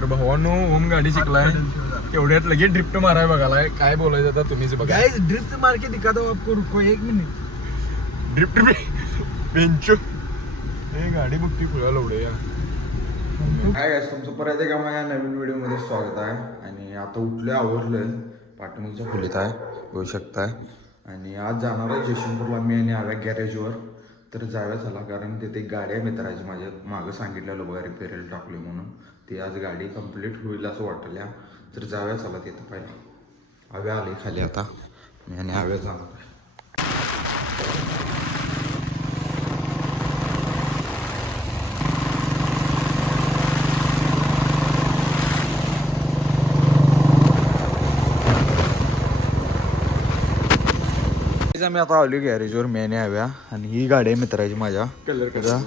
तर भावांनो ओम गाडी शिकलाय तेवढ्यात लगेच ड्रिफ्ट माराय बघालाय. काय बोलायचं आता तुम्हीच बघा. गाइस ड्रिफ्ट मार के दिखा दो आपको, रुको एक मिनिट. ड्रिफ्ट बेंचो हे गाडी बघती खुळा लवडे या. काय गाइस तुमचं परत एकदा माझ्या नवीन व्हिडिओमध्ये स्वागत आहे. आणि आता उठले आवरलं पाठीमागच्या खोलीत आहे बघू शकताय. आणि आज जाणार आहे जयसिंगपूरला मी आणि आव्या गॅरेजवर. तर जाव्या झाला कारण तिथे गाडी आहे मित्राची माझ्या मागं सांगितलेलं बघा रिपेअरला टाकली म्हणून. ती आज गाडी कंप्लीट होईल असं वाटल्या. तर जाव्या चला तिथं पहिला. आव्या आली खाली आता मी आणि आव्या जाणार आहे. आम्ही आता आलो गॅरेजवर मेने हव्या. आणि ही गाडी आहे मित्राची माझ्या. कलर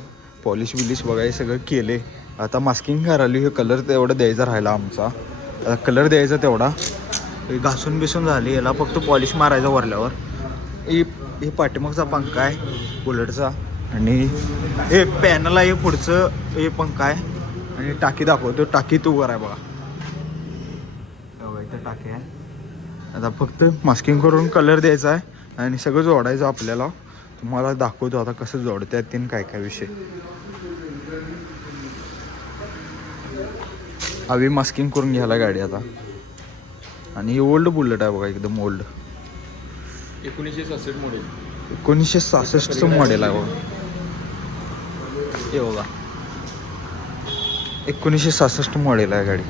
पॉलिश बिलिश बघाय सगळं केले. आता मास्किंग करायला हे कलर तेवढं द्यायचा राहिला आमचा. आता कलर द्यायचा तेवढा घासून बिसून झाली. याला फक्त पॉलिश मारायचा वरल्यावर. हे पाठीमागचा पंखा आहे बुलेटचा. आणि हे पॅनल आहे पुढचं हे पंखा आहे. आणि टाकी दाखवतो टाकी तू वर आहे बघा. इथं टाकी आहे. आता फक्त मास्किंग करून कलर द्यायचा आहे आणि सगळं जोडायचं आपल्याला. तुम्हाला दाखवतो आता कसं जोडतात तीन काय काय विषय. हवी मास्किंग करून घ्यायला गाडी आता. आणि ओल्ड बुलेट आहे बघा एकदम ओल्ड 1966 मॉडेल. 1966 मॉडेल आहे बघा. हे बघा 1966 मॉडेल आहे गाडी.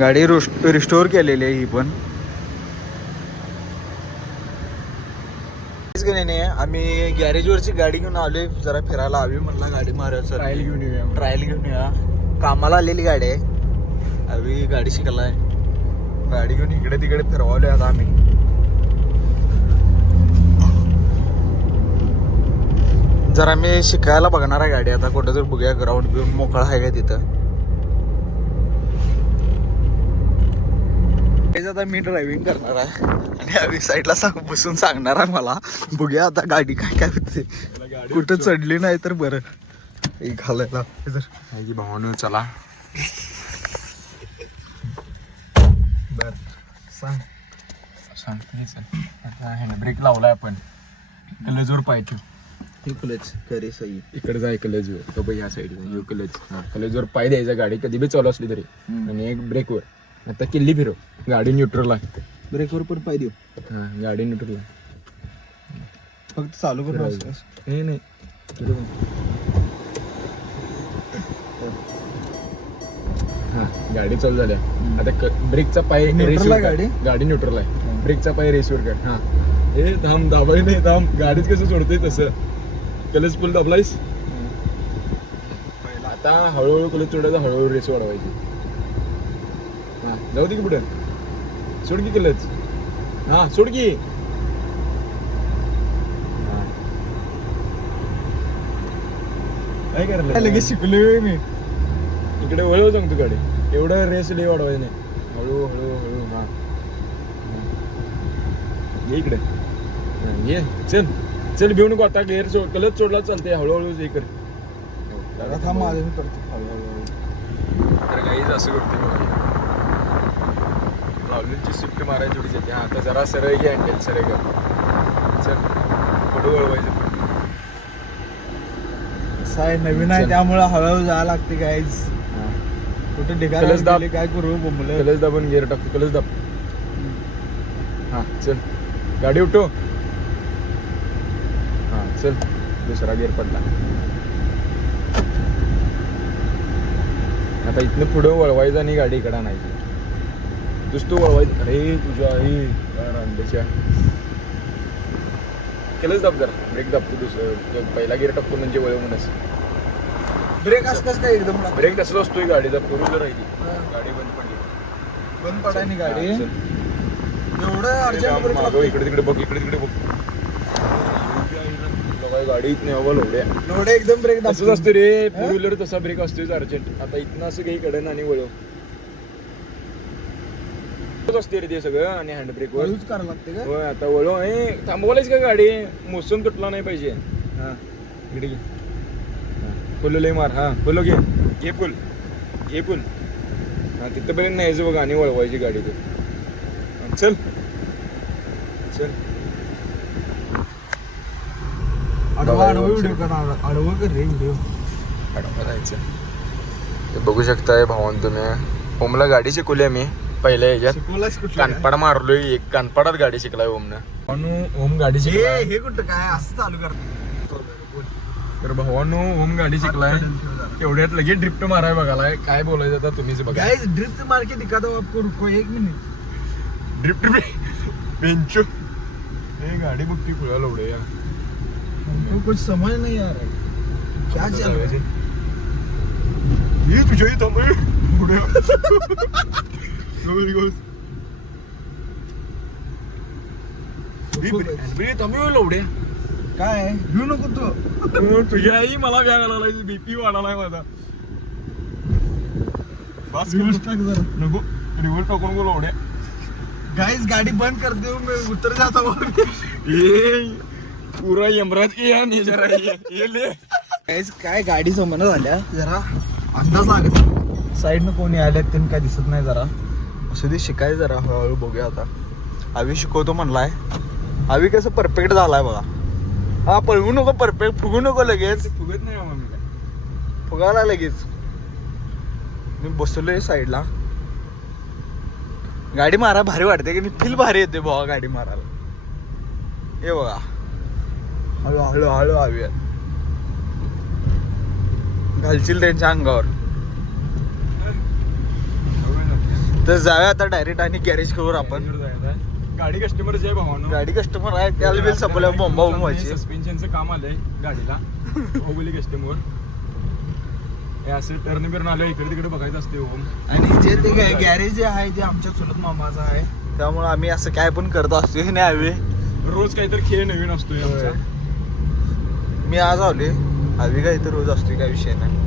गाडी रिस्टोअर केलेली आहे ही पण. नाही आम्ही गॅरेजवरची गाडी घेऊन आलोय जरा फिरायला. हवी म्हणला गाडी मारायचं ट्रायल घेऊन येऊया. ट्रायल घेऊन या. कामाला आलेली गाडी आहे. हवी गाडी शिकायला गाडी घेऊन इकडे तिकडे फिरवलोय आता आम्ही. जरा मी शिकायला बघणार आहे गाडी आता. कुठं तर बघूया ग्राउंड बिऊन मोकळा आहे का तिथं. आता मी ड्रायव्हिंग करणार आहे आणि हवी साईडला बसून सांगणार आहे मला. बघूया आता गाडी काय काय होते. कुठं चढली नाही तर बरं घालायला की भावांनो चला. बर सांग सांगतेच आता हे ना ब्रेक लावलाय आपण. कलजवर पायतो क्लच करे सही इकडे जाय कलजवर. तो बाई ह्या साईडला कलज. कलजवर पाय द्यायचा गाडी कधी बी चालू असली तरी. आणि एक ब्रेकवर. आता किल्ली फिरव गाडी न्यूट्रल आहे. ब्रेकवर पण पाय देऊ. हां गाडी न्यूट्रल आहे. फक्त चालू कर. हे नाही हां गाडी चालू झाल्या. आता ब्रेकचा पाय न्यूट्रल गाडी. गाडी न्यूट्रल आहे. ब्रेकचा पाय रेसवर कर. हां हे थांब दाबाय नाही थांब. गाडीच कसं सोडतोय तसं. कलच फुल दाबलायस. आता हळूहळू कलच सोडायचा. हळूहळू रेस वाढवायची. हां जाऊ दे की पुढे. सोड की कलच. हां सोड की. काय करायला लगेच शिकलोय मी. इकडे वळव सांगतो गाडी. एवढं रेस लई वाढवायचं नाही. हळू हळू हळू. हां ये इकडे. ये चल चल भिऊ नको आता. गेअर सोड कलच सोडला चालते. हळूहळू हे कर. थांब माझं मी करतो हळूहळू. तर काहीच असं करते बघा. लावलीची शिफ्ट मारायची थोडीच येते. हां आता जरा सरळ घे हँडल सरळ कर. चल पुढं वळवायचं. साय नवीन आहे त्यामुळे हळूहळू जायला लागते गाईज. कुठे कलच दाब. ठिकाणी काय करू बोंबलं. कलच दाबून गेअर टाकतो. कलच दाब. हां चल गाडी उठो. हां चल दुसरा गेअर पडला. आता इथनं पुढं वळवायचं आणि गाडी इकडं आणायची. नुसतं वळवायचं. अरे तुझ्या आई अंड्याच्या. केलंच दाब जरा. ब्रेक दाबतो दुसरं. पहिला गेअर टाकतो म्हणजे वळव म्हणूनच. ब्रेक असं कसं काय एकदम ब्रेक तसंच असतोय गाडीचा. पूर्ण राहिली गाडी बंद पडली. बंद पडायनी गाडी. हां, चल. एवढं अर्जंट मागं इकडे तिकडे बघ. इकडे तिकडे बघ. गाडी इथं हवं लोड्या. एवढं एकदम ब्रेक तसंच असतो रे. फोर व्हीलर तसा ब्रेक असतोच अर्जंट. आता इथनं असं काही कडन आणि वळव असते रे ते सगळं. आणि हँड ब्रेकवर यूज करावं लागते का. होय. आता वळव हे थांबवायच का गाडी. मोसन तुटला नाही पाहिजे. हां इकडे घे. फुल लई मार. हां फुल घे. घे फुल. घे फुल. हा तिथपर्यंत न्यायचं बघ आणि वळवायची गाडी तू चल चल आडवा व्हिडिओ करा आडवा कर रे व्हिडिओ जायचं हे बघू शकताय भावान तुम्ही ओमला गाडी शिकवली आम्ही पहिल्या ह्याच्यात शिकवलाच कुठलं कानपाड मारलोय एक कानपाडात गाडी शिकलाय ओमनं ओम गाडी शिकलाय हे कुठं काय असं चालू कर तर भावानो ओम गाडी शिकलाय तेवढ्यात लगेच ड्रिफ्ट माराय बघालाय काय बोलायचं आता तुम्हीच बघा गाइस ड्रिफ्ट मार के दिखा दो आपको रुको एक मिनट ड्रिफ्ट बेंचो हे गाडी बघती खुला लवडे या हमको कुछ समझ नहीं आ रहा है क्या चल रहा है ये तुझ्या इथं पुढे लवड्या काय घेऊ नको तू तुझ्या आई मला व्याग लागला बीपी वाढालाय माझा बस रिवर्स टाक जरा नको रिव्हर्स टाकून नको लवड्या गाइस गाड़ी बंद कर दो मैं उतर जाता हूँ ये पुरा यमराज ये नाही जरा ये ले गाइस काय गाडी समोर झाल्या जरा अंदाज लागत साईडनं कोणी आल्यात त्यांनी काय दिसत नाही जरा असं ते शिकाय जरा हळूहळू बघूया आता आवी शिकवतो म्हणलाय आवी कसं परफेक्ट झालाय बघा हा पळवू नको परफेक्ट फुगू नको लगेच फुगत नाही आम्हाला मी काय फुगायला लगेच मी बसलोय साईडला गाडी मारा भारी वाटते की फील भारी येते बघा गाडी मारायला हे बघा हळू हळू हळू हवी घालशील त्यांच्या अंगावर तर जाऊया आता डायरेक्ट आणि गॅरेज करू आपण गाडी कस्टमरची आहे भावानं गाडी कस्टमर आहे त्याला बिल संपल्या बॉम्बा व्हायची सस्पेन्शनचं काम आलंय गाडीला बाहुबली कस्टमर हे असं टर्न बिर्न आलं इकडे तिकडे बघायचं असते ओम आणि जे ते गॅरेज जे आहे ते आमच्या चुलत मामाचं आहे त्यामुळे आम्ही असं काय पण करत असतो हे नाही हवे रोज काहीतरी खेळ नवीन असतोय आमचा मी आज आले हवी काय तर रोज असतो काय विषय नाही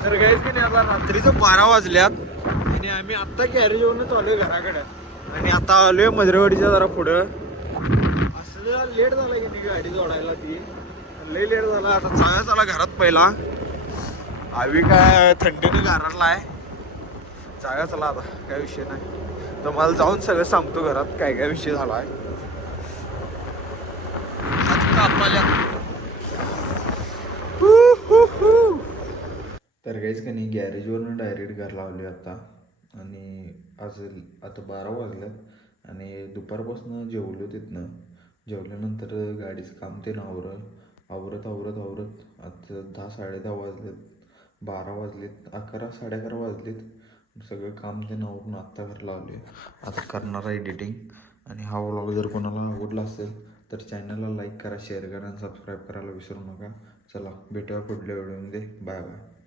तर गाइस की नाही आता रात्रीचं 12 वाजल्यात आणि आम्ही आत्ता गॅरेज वरून चाललोय घराकडे आणि आता आलोय मजरेवाडीच्या जरा पुढं असं लेट झालं की नाही गाडी जोडायला ती लय लेट झाला आता चांगला चला घरात पहिला आवी काय थंडीने गारटला आहे जागा चला आता काय विषय नाही तर मला जाऊन सगळं सांगतो घरात काय काय विषय झाला आहे तर काहीच का नाही गॅरेजवरून डायरेक्ट घर लावले आता आणि आज आता 12 वाजल्यात आणि दुपारपासून जेवलो तिथनं जेवल्यानंतर गाडीचं काम ते आवरत आता 10-10:30 वाजलेत 12 वाजलेत 11-11:30 वाजलेत सगळं काम ते आवरून आत्ता घर लावले आता करणार एडिटिंग आणि हा व्लॉग जर कोणाला आवडला असेल तर चॅनलला लाईक करा शेअर करा आणि सबस्क्राईब करायला विसरू नका चला भेटूया पुढल्या व्हिडिओमध्ये बाय बाय